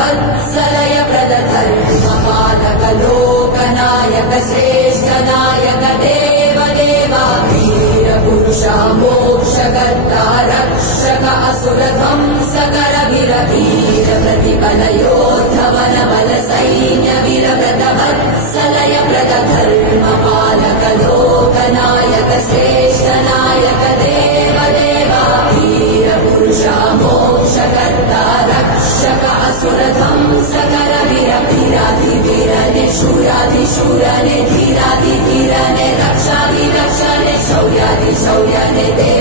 वत्सलय प्रदधर्मपालक लोकनायक श्रेष्ठ नायक देव देवा वीर पुरुषा मोक्षकर्ता रक्षक असुर ध्वंसकर वीर वीर प्रतिबल योद्धवन बल सैन्य वीर व्रत वत्सलय प्रदधर्मपालक लोकनायक श्रेष्ठ नायक देव देवा वीर पुरुषा मोक्षकर्ता रक्षक असुर ध्वंसकर वीर वीराधिवीरने शूराधिशूरने धीराधिधीरने रक्षाधिरक्षणे शौर्याधिशौर्यने